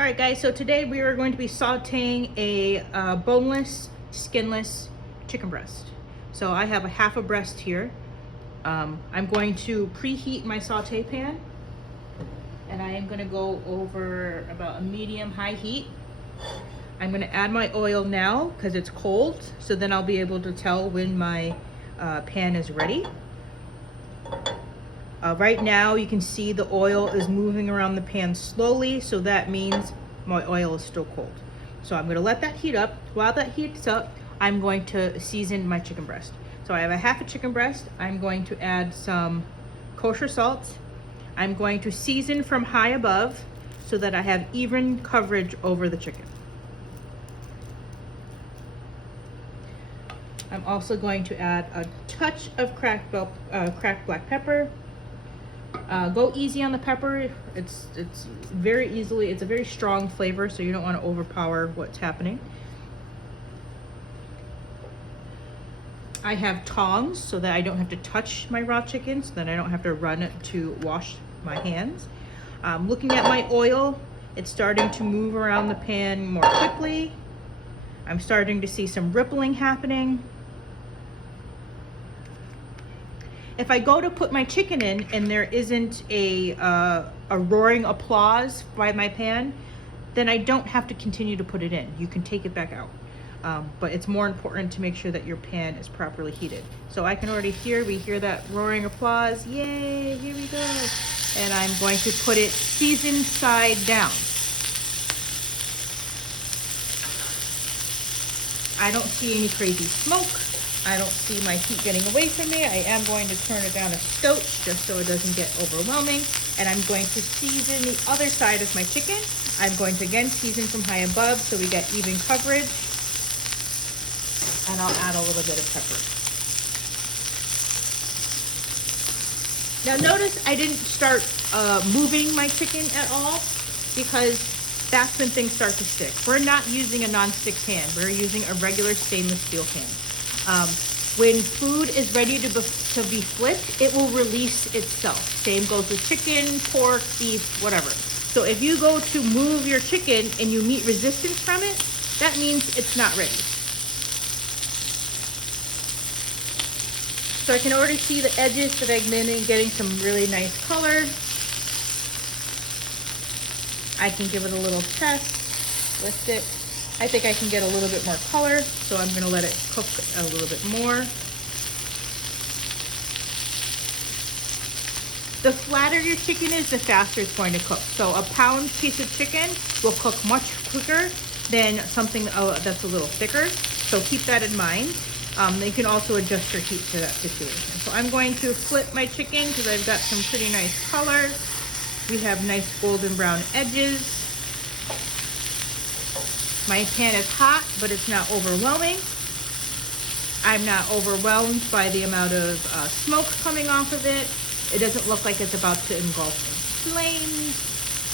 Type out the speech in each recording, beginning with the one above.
All right, guys, so today we are going to be sauteing a boneless, skinless chicken breast. So I have a half a breast here. I'm going to preheat my saute pan, and I am going to go over about a medium-high heat. I'm going to add my oil now because it's cold, so then I'll be able to tell when my pan is ready. Right now you can see the oil is moving around the pan slowly, so that means my oil is still cold. So I'm going to let that heat up. While that heats up, I'm going to season my chicken breast. So I have a half a chicken breast. I'm going to add some kosher salt. I'm going to season from high above so that I have even coverage over the chicken. I'm also going to add a touch of cracked black pepper. Go easy on the pepper. It's a very strong flavor, so you don't want to overpower what's happening. I have tongs so that I don't have to touch my raw chicken, so that I don't have to run it to wash my hands. Looking at my oil, it's starting to move around the pan more quickly. I'm starting to see some rippling happening. If I go to put my chicken in and there isn't a roaring applause by my pan, then I don't have to continue to put it in. You can take it back out. But it's more important to make sure that your pan is properly heated. So I can already hear that roaring applause. Yay, here we go. And I'm going to put it seasoned side down. I don't see any crazy smoke. I don't see my heat getting away from me. I am going to turn it down a scotch just so it doesn't get overwhelming. And I'm going to season the other side of my chicken. I'm going to again season from high above so we get even coverage. And I'll add a little bit of pepper. Now notice I didn't start moving my chicken at all, because that's when things start to stick. We're not using a non-stick pan. We're using a regular stainless steel pan. When food is ready to be flipped, it will release itself. Same goes with chicken, pork, beef, whatever. So if you go to move your chicken and you meet resistance from it, that means it's not ready. So I can already see the edges that I've been getting some really nice color. I can give it a little test, lift it. I think I can get a little bit more color, so I'm going to let it cook a little bit more. The flatter your chicken is, the faster it's going to cook. So a pound piece of chicken will cook much quicker than something that's a little thicker. So keep that in mind. You can also adjust your heat to that situation. So I'm going to flip my chicken because I've got some pretty nice color. We have nice golden brown edges. My pan is hot, but it's not overwhelming. I'm not overwhelmed by the amount of smoke coming off of it. It doesn't look like it's about to engulf in flames,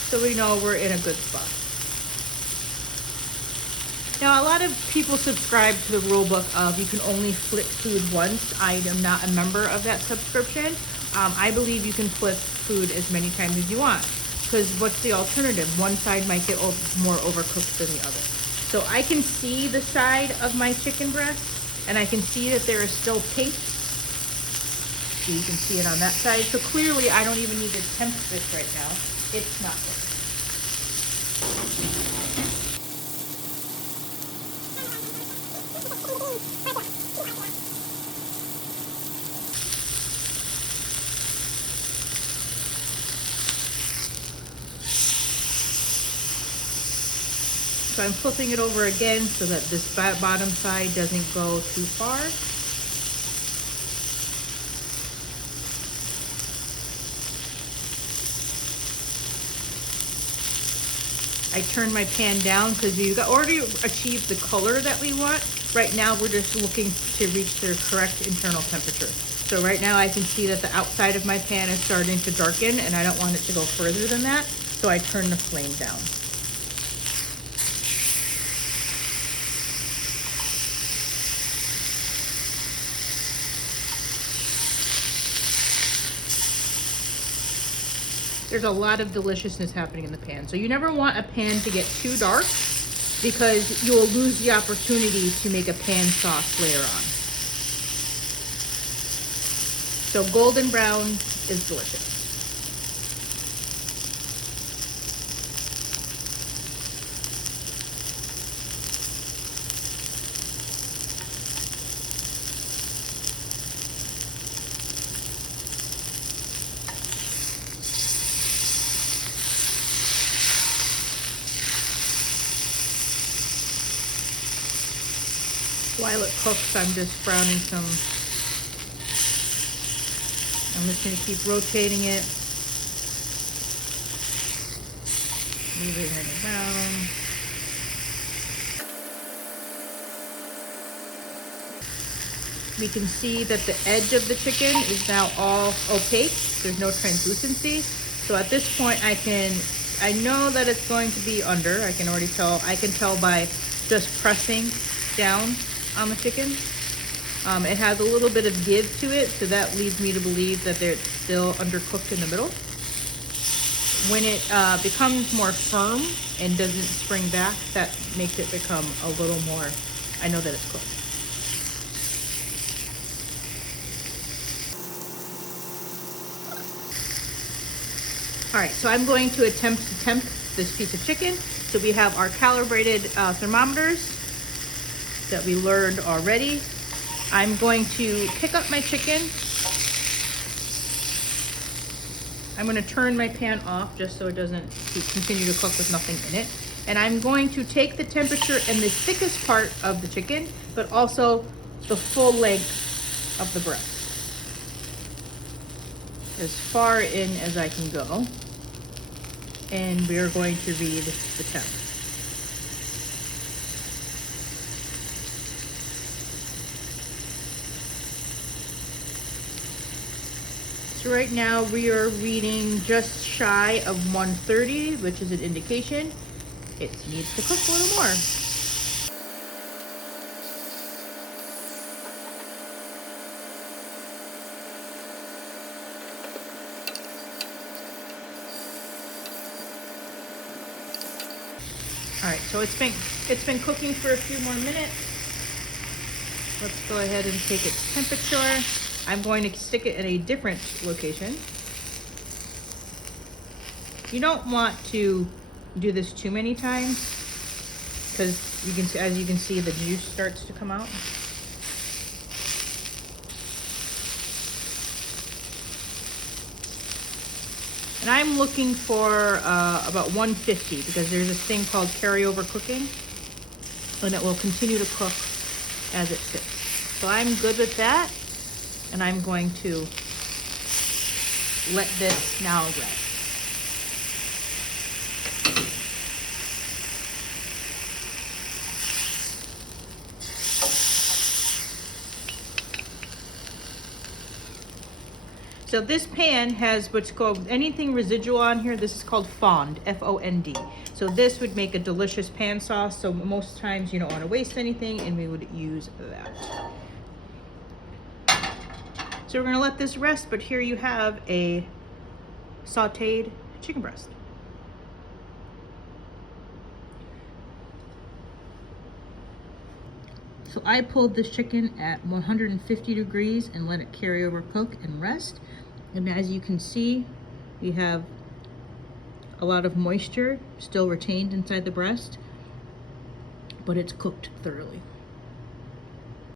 so we know we're in a good spot. Now, a lot of people subscribe to the rule book of you can only flip food once. I am not a member of that subscription. I believe you can flip food as many times as you want, because what's the alternative? One side might get more overcooked than the other. So I can see the side of my chicken breast, and I can see that there is still pink. So you can see it on that side. So clearly I don't even need to temp this right now. It's not good. So I'm flipping it over again so that this bottom side doesn't go too far. I turn my pan down because you already achieved the color that we want. Right now we're just looking to reach the correct internal temperature. So right now I can see that the outside of my pan is starting to darken, and I don't want it to go further than that. So I turn the flame down. there's a lot of deliciousness happening in the pan. So you never want a pan to get too dark because you will lose the opportunity to make a pan sauce later on. So golden brown is delicious. While it cooks, I'm just browning some. I'm just going to keep rotating it, moving it around. We can see that the edge of the chicken is now all opaque. There's no translucency. So at this point, I know that it's going to be under. I can already tell. I can tell by just pressing down on the chicken. It has a little bit of give to it, so that leads me to believe that it's still undercooked in the middle. When it becomes more firm and doesn't spring back, that makes it become a little more, I know that it's cooked. All right, so I'm going to attempt to temp this piece of chicken. So we have our calibrated thermometers that we learned already. I'm going to pick up my chicken. I'm going to turn my pan off just so it doesn't continue to cook with nothing in it. And I'm going to take the temperature in the thickest part of the chicken, but also the full length of the breast. As far in as I can go. And we are going to read the temp. So right now we are reading just shy of 130, which is an indication it needs to cook a little more. All right, so it's been cooking for a few more minutes. Let's go ahead and take its temperature. I'm going to stick it in a different location. You don't want to do this too many times because you can see, as you can see, the juice starts to come out. And I'm looking for about 150 because there's this thing called carryover cooking and it will continue to cook as it sits. So I'm good with that. And I'm going to let this now rest. So this pan has what's called, anything residual on here, this is called fond, F-O-N-D. So this would make a delicious pan sauce. So most times you don't want to waste anything and we would use that. So we're gonna let this rest, but here you have a sauteed chicken breast. So I pulled this chicken at 150 degrees and let it carry over, cook, and rest. And as you can see, we have a lot of moisture still retained inside the breast, but it's cooked thoroughly.